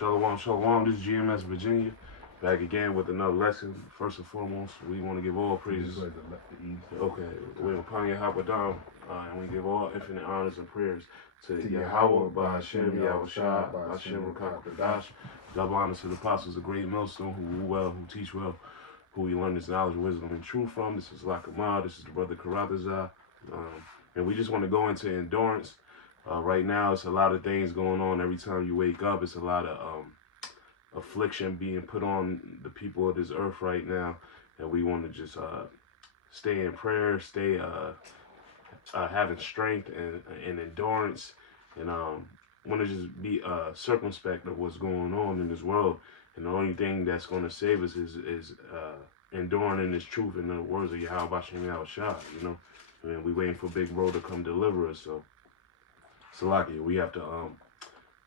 Shalom, shalom. This is GMS Virginia. Back again with another lesson. First and foremost, we want to give all praises. Okay, we're upon Yahweh down, and we give all infinite honors and prayers to Yahweh, by Hashem, Yahweh Shai, by Hashem, Rakak Kadash. Double honors to the apostles, a great millstone, who rule well, who teach well, who we learn this knowledge, wisdom, and truth from. This is Lakamah. This is the brother Karatazah. And we just want to go into endurance. Right now, it's a lot of things going on. Every time you wake up, it's a lot of affliction being put on the people of this earth right now. And we want to just stay in prayer, stay having strength and endurance, and want to just be circumspect of what's going on in this world. And the only thing that's going to save us is enduring in this truth and the words of Yahweh Bashem Yahweh Shah, you know. I mean, we waiting for Big Bro to come deliver us, so Salaki, we have to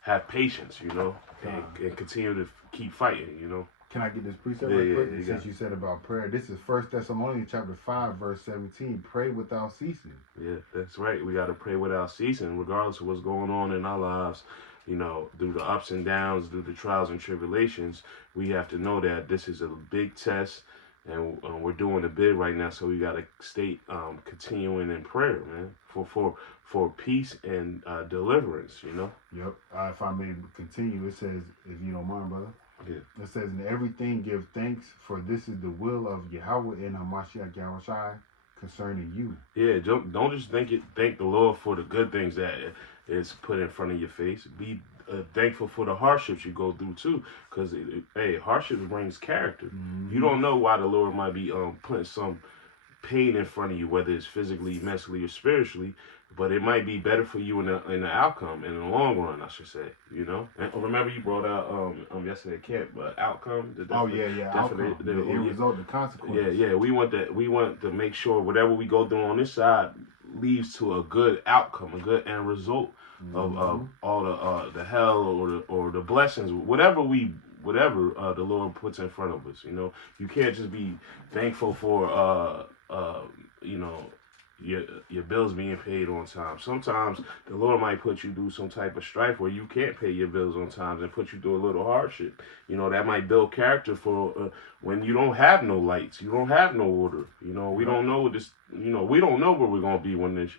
have patience, you know, and continue to keep fighting, you know. Can I get this precept real quick? Since you said about prayer, this is 1 Thessalonians chapter 5, verse 17. Pray without ceasing. Yeah, that's right. We got to pray without ceasing, regardless of what's going on in our lives. You know, through the ups and downs, through the trials and tribulations, we have to know that this is a big test, and we're doing a bid right now. So we got to stay continuing in prayer, man, for peace and deliverance, you know. Yep. If I may continue, it says, if you don't mind, brother. Yeah. It says, in everything give thanks, for this is the will of Yahweh and Hamashiach Yahushai concerning you. Yeah, don't just thank the Lord for the good things that is put in front of your face. Be thankful for the hardships you go through too, because hey, hardships brings character. You don't know why the Lord might be putting some pain in front of you, whether it's physically, mentally, or spiritually, but it might be better for you in the outcome, in the long run, I should say, you know. And remember you brought out yesterday at camp, outcome. Outcome. The end result, the consequence. Yeah. We want to make sure whatever we go through on this side leads to a good outcome, a good end result of all the hell or the blessings, whatever the Lord puts in front of us. You know, you can't just be thankful for you know, your bills being paid on time. Sometimes the Lord might put you through some type of strife where you can't pay your bills on time and put you through a little hardship. You know, that might build character for when you don't have no lights, you don't have no water. You know, we don't know what this. You know, we don't know where we're gonna be when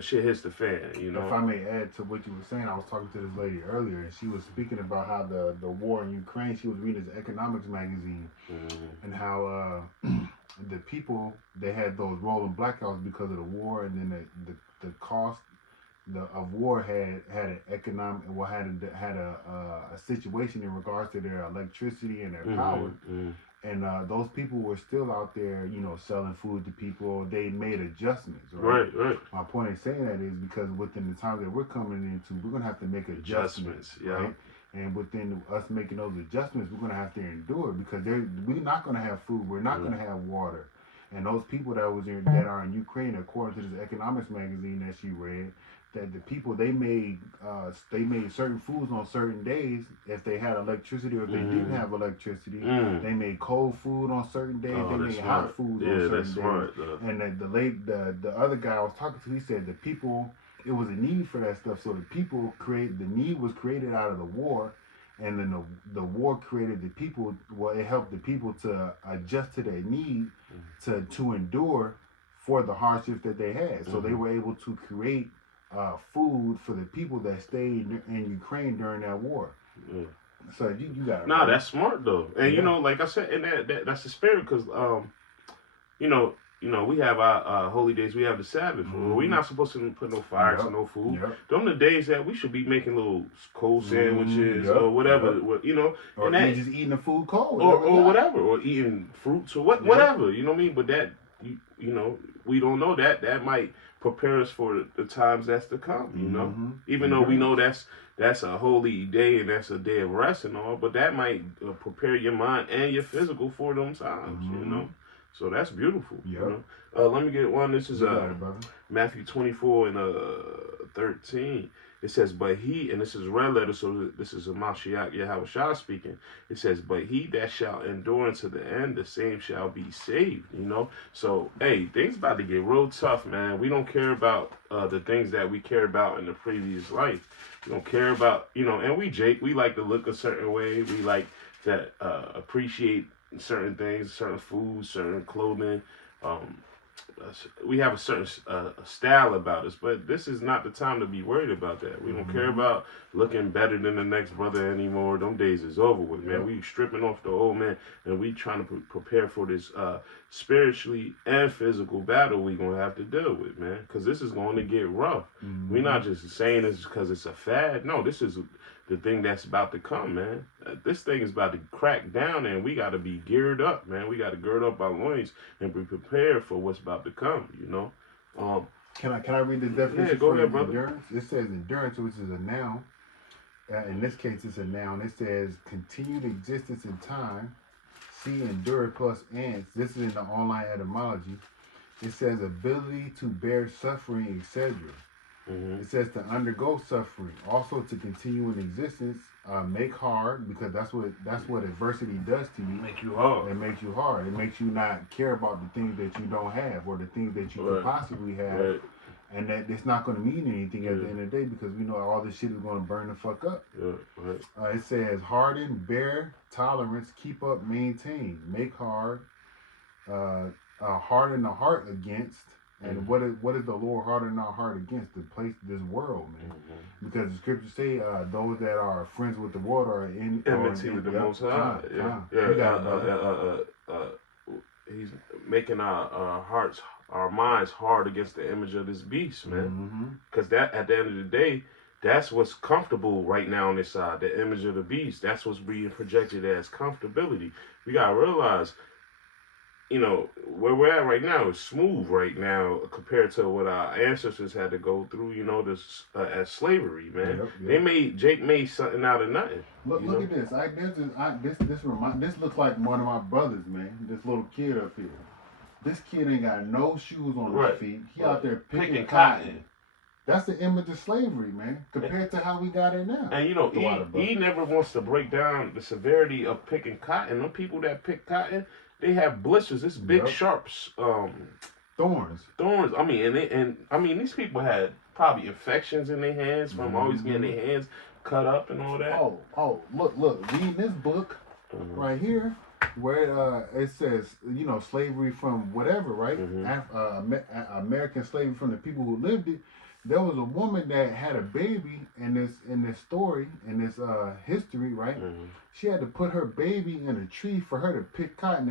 shit hits the fan. You know. If I may add to what you were saying, I was talking to this lady earlier, and she was speaking about how the war in Ukraine. She was reading this economics magazine, and how the people, they had those rolling blackouts because of the war, and then the cost of war had an economic, well, had a situation in regards to their electricity and their power. And those people were still out there, you know, selling food to people. They made adjustments, right? Right. My point in saying that is because within the time that we're coming into, we're going to have to make adjustments, right? And within us making those adjustments, we're going to have to endure, because we're not going to have food. We're not going to have water. And those people that are in Ukraine, according to this economics magazine that she read, that the people, they made certain foods on certain days if they had electricity, or if they didn't have electricity. They made cold food on certain days. They made hot food on certain days. Smart, and the other guy I was talking to, he said the people, it was a need for that stuff. So the need was created out of the war, and then the war created the people. Well, it helped the people to adjust to their need to endure for the hardships that they had. So they were able to create food for the people that stayed in Ukraine during that war. So you got it. Nah, that's smart though, and you know, like I said, and that's the spirit, because you know, we have our holy days. We have the Sabbath. We're not supposed to put no fires and no food. Them the days that we should be making little cold sandwiches or whatever. You know, or and just eating the food cold, or whatever, or eating fruits or whatever. You know what I mean? But that you know, we don't know that might prepare us for the times that's to come, you know. Even though we know that's a holy day and that's a day of rest and all, but that might prepare your mind and your physical for them times, you know. So that's beautiful. You know? Let me get one. This is Matthew 24 and 13. It says, but he, and this is red letter, so this is a Mashiach Yahweh speaking. It says, but he that shall endure unto the end, the same shall be saved. You know, so hey, things about to get real tough, man. We don't care about the things that we cared about in the previous life. We don't care about, you know, and we like to look a certain way. We like to appreciate certain things, certain foods, certain clothing. Um, we have a certain style about us, but this is not the time to be worried about that. We don't care about looking better than the next brother anymore. Them days is over with, man. We stripping off the old man, and we trying to prepare for this spiritually and physical battle we gonna have to deal with, man. Because this is going to get rough. We're not just saying this because it's a fad. No, this is the thing that's about to come, man. This thing is about to crack down, and we got to be geared up, man. We got to gird up our loins and be prepared for what's about to come, you know. Can I read the definition? Yeah, go ahead, brother. Endurance? It says endurance, which is a noun. In this case, it's a noun. It says continued existence in time. See endure plus ants. This is in the online etymology. It says ability to bear suffering, etc. It says to undergo suffering, also to continue in existence, make hard, because that's what adversity does to you. Make you hard. It makes you hard. It makes you not care about the things that you don't have or the things that you could possibly have, and that it's not going to mean anything at the end of the day, because we know all this shit is going to burn the fuck up. It says harden, bear, tolerance, keep up, maintain, make hard, harden the heart against. And what is the Lord hardening our heart against? The place, this world, man. Because the scriptures say those that are friends with the world are in enmity with the Most High. He's making our minds hard against the image of this beast, man. Because that, at the end of the day, that's what's comfortable right now on this side. The image of the beast. That's what's being projected as comfortability. We gotta realize, you know, where we're at right now is smooth right now compared to what our ancestors had to go through, you know, this as slavery, man. Jake made something out of nothing. Look at this. This looks like one of my brothers, man. This little kid up here. This kid ain't got no shoes on his feet. He out there picking cotton. That's the image of slavery, man, compared to how we got it now. And you know, he never wants to break down the severity of picking cotton. Them people that pick cotton, they have blisters. It's big, sharp thorns. I mean, these people had probably infections in their hands from always getting their hands cut up and all that. Oh, look. Reading this book right here, where it says, you know, slavery from whatever, right? American slavery from the people who lived it. There was a woman that had a baby in this story, in this history, right? She had to put her baby in a tree for her to pick cotton.